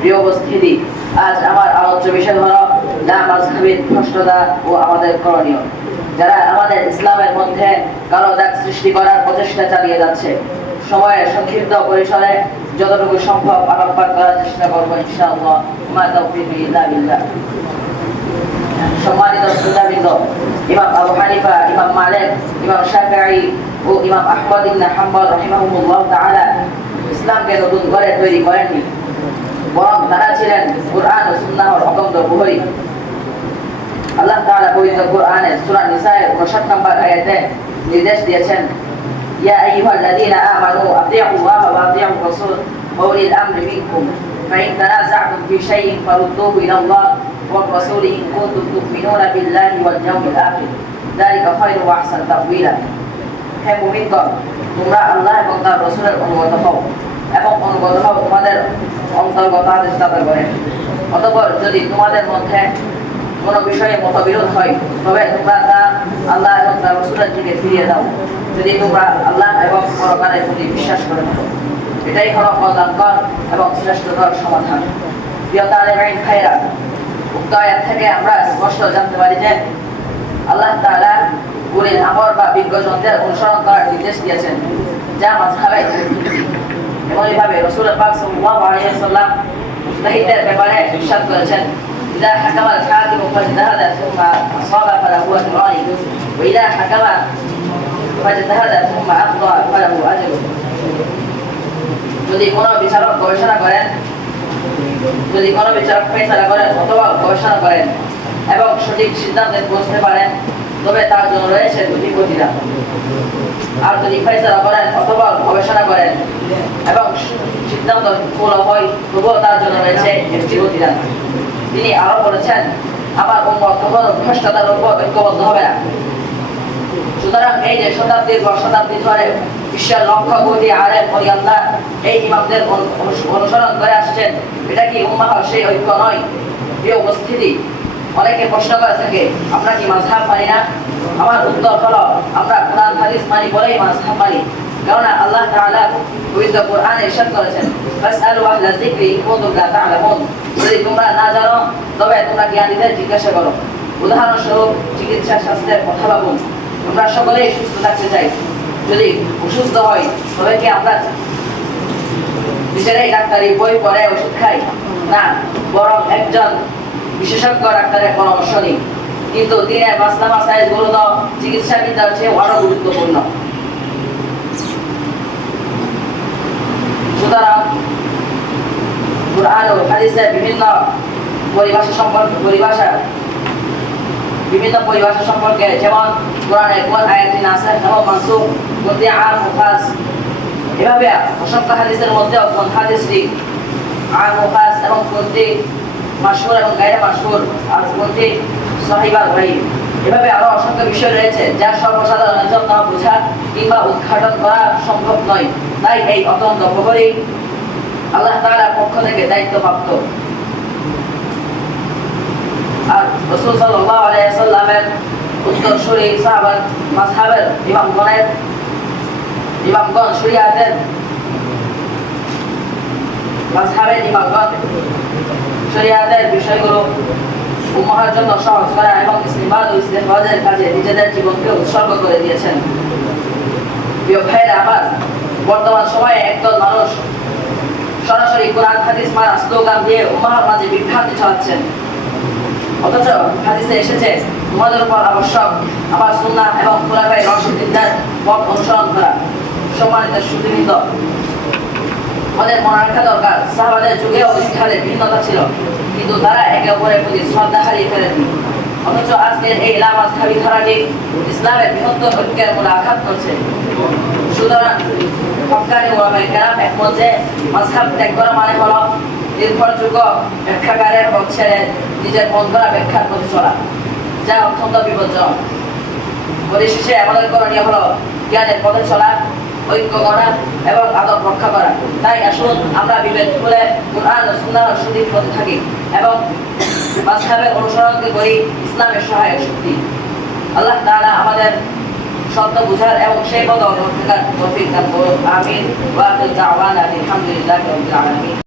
প্রিয় উপস্থিতি, আজ আমার আলোচ্য বিষয় হলো লামাযহাবির ভ্রষ্টতা ও আমাদের করণীয়। যারা আমাদের ইসলামের মধ্যে কালো দাগ সৃষ্টি করার প্রচেষ্টা চালিয়ে যাচ্ছে, সময়ের সংক্ষিপ্ত পরিসরে যতটুকু সম্ভব আলোকপাত করার চেষ্টা করবো ইনশাআল্লাহ। মা তাওফীকি ইল্লা বিল্লাহ। সম্মানিত শ্রোতাবৃন্দ, ইমাম আবু হানিফা, ইমাম মালিক, ইমাম শাফিঈ ও ইমাম আহমদ ইবনে হাম্বল রাহিমাহুমুল্লাহ তাআলা ইসলামকে নতুন করে তৈরি করেননি, বরং তারা ছিলেন কুরআন ও সুন্নাহর অখণ্ড প্রহরী। আল্লাহ তাআলা পবিত্র কুরআনের সূরা নিসায়ের 59 নম্বর আয়াতে নির্দেশ দিয়েছেন, ইয়া আইয়ুহাল্লাযীনা আমানু আতিউল্লাহ ওয়া আতিউর রাসূল ওয়া উলিল আমরি মিনকুম ফাইন তানাযা'তুম ফি শাইইন ফারুদ্দুহু ইলাল্লাহ ওয়া রাসূলি ইন কুনতুম তু'মিনুনা বিল্লাহি ওয়াল ইয়াউমিল আখির যালিকা খায়রুন ওয়া আহসানু তা'ওয়ীলা। হে মুমিনগণ, তোমরা আল্লাহ এবং তার রাসূলের অনুগত হও এবং অনুগত হও তোমাদের অন্তর্গত আদেশ তাদের করে। অতঃপর যদি তোমাদের মধ্যে কোনো বিষয়ে মতবিরোধ হয়, তবে তোমরা তা আল্লাহ এবং তার রাসূলের দিকে ফিরিয়ে দাও, যদি তোমরা আল্লাহ এবং পরকালের প্রতি বিশ্বাস করে থাকো। এটাই হলো কল্যাণকর এবং শ্রেষ্ঠতর সমাধান। প্রিয় তালেবাইন ভাইরা, উক্ত আয়াত থেকে আমরা স্পষ্ট জানতে পারি যে আল্লাহ তাআলা উলিল আমর বা বিজ্ঞজনদের অনুসরণ করার নির্দেশ দিয়েছেন, যা মাযহাবে। এবং এইভাবে রাসূল পাক সাল্লাল্লাহু আলাইহি ওয়াসাল্লাম মুজতাহিদের ব্যাপারে ইরশাদ করেছেন, ইযা হাকামাল হাকিমু ফাজতাহাদা সুম্মা আসাবা ফালাহু আজরান ওয়া ইযা হাকামা ফাজতাহাদা সুম্মা আখতা ফালাহু আজরুন। যদি কোনো বিচারক গবেষণা করেন, ফয়সালা করেন অথবা গবেষণা করেন এবং সঠিক সিদ্ধান্তে পৌঁছতে পারেন, তবে তার জন্য রয়েছে দুটি প্রতিদান। আর যদি ফয়সালা করেন অথবা গবেষণা করেন এবং সিদ্ধান্ত ভুল হয়, তবুও তার জন্য রয়েছে একটি প্রতিদান। তিনি আরো বলেছেন, আমার উম্মত কখনো ভ্রষ্টতার উপর ঐক্যবদ্ধ হবে না। সুতরাং এই যে শতাব্দীর পর শতাব্দী ধরে বিশ্বের লক্ষ কোটি আলেম ওলি আল্লাহ এই ইমামদের অনুসরণ করে আসছেন, এটা কি উম্মাহর সেই ঐক্য নয়? এই উপস্থিতি, অনেকে প্রশ্ন করে থাকে, আমরা কি মাযহাব মানি না? আমার উত্তর হলো, আমরা কুরআন হাদিস মানি বলেই মাযহাব মানি। কেননা আল্লাহ তাআলা পবিত্র কুরআনে ইরশাদ করেছেন, ফাসআলু আহলা যিকরি ইন কুনতুম লা তা'লামুন। যদি তোমরা না জানো, তবে তোমরা জ্ঞানীদের জিজ্ঞাসা করো। উদাহরণস্বরূপ চিকিৎসা শাস্ত্রের কথা ভাবুন। আমরা সকলেই সুস্থ থাকতে চাই। যদি অসুস্থ হয়, তবে কি আমরা নিজেরাই ডাক্তারি বই পড়ে ওষুধ খাই? না, বরং একজন বিশেষজ্ঞ ডাক্তারের পরামর্শ নিই। কিন্তু দিনের মাসলা মাসাইল গুলো তো চিকিৎসা বিদ্যার চেয়ে আরো গুরুত্বপূর্ণ। সুতরাং কুরআন ও হাদিসের বিভিন্ন পরিভাষা সম্পর্কে, যেমন কোরআনের কোন আয়াতটি নাসিখ এবং মানসুখ, কোনটি আম ও খাস, এভাবে অসংখ্য হাদিসের মধ্যেও কোন হাদিসটি আম ও খাস এবং কোনটি মাশহুর এবং গায়রে মাশহুর, আর কোনটি সহিহ বা গরীব, এভাবে আরো অসংখ্য বিষয় রয়েছে যা সর্বসাধারণের জন্য বোঝা কিংবা উদ্ঘাটন করা সম্ভব নয়। তাই এই অত্যন্ত প্রহরী আল্লাহ তাআলার পক্ষ থেকে দায়িত্বপ্রাপ্ত। আর রাসূল সাল্লাল্লাহু আলাইহি ওয়াসাল্লামের উত্তরসূরি সাহাবা মাযহাবের ইমামগণ শরীয়তের বিষয়গুলো উম্মাহর জন্য সহজ করা এবং ইসতিমবাদ ও ইস্তেহবাজের কাজে নিজেদের জীবনকে উৎসর্গ করে দিয়েছেন। প্রিয় ভাইয়েরা আমার, বর্তমান সময়ে একদল মানুষ সরাসরি কোরআন হাদিস মারা স্লোগান দিয়ে উম্মাহর মাঝে বিভ্রান্তি ছড়াচ্ছেন। অথচ হাদিসে এসেছে, তোমাদের উপর আবশ্যক আমার সুন্নাহ এবং খুলাফায়ে রাশিদিনদের পথ অনুসরণ করা। সম্মানিত সুধীবৃন্দ, আমাদের মনে রাখা দরকার, সাহাবাদের যুগেও ইজতিহাদের ভিন্নতা ছিল, কিন্তু তারা একে অপরের প্রতি শ্রদ্ধা হারিয়ে ফেলেননি। অথচ আজকের এই লামাযহাবী ধারাটি ইসলামের বৃহত্তর ঐক্যের মূলে আঘাত করছে। সুতরাং হক্কানি ওলামায়ে কেরাম একমত যে মাযহাব ত্যাগ করা মানে হলো নির্ভরযোগ্য ব্যাখ্যাকারের পথ ছেড়ে নিজের মন করা ব্যাখ্যার পথে চলা, যা অত্যন্ত বিপজ্জনক। পরিশেষে আমাদের করণীয় হলো জ্ঞানের পথে চলা, ঐক্য গড়া এবং আদব রক্ষা করা। তাই আসুন আমরা বিবেক খুলে কুরআন ও সুন্নাহর সঠিক পথে থাকি এবং মাযহাবের অনুসরণকে করি ইসলামের সহায়ক শক্তি। আল্লাহ তাআলা আমাদের সত্য বুঝার এবং সেই পথ অবলম্বন করার তৌফিক দান করুন। আমিন। ওয়া আখিরু দাওয়ানা আলহামদুলিল্লাহি রাব্বিল আলামিন।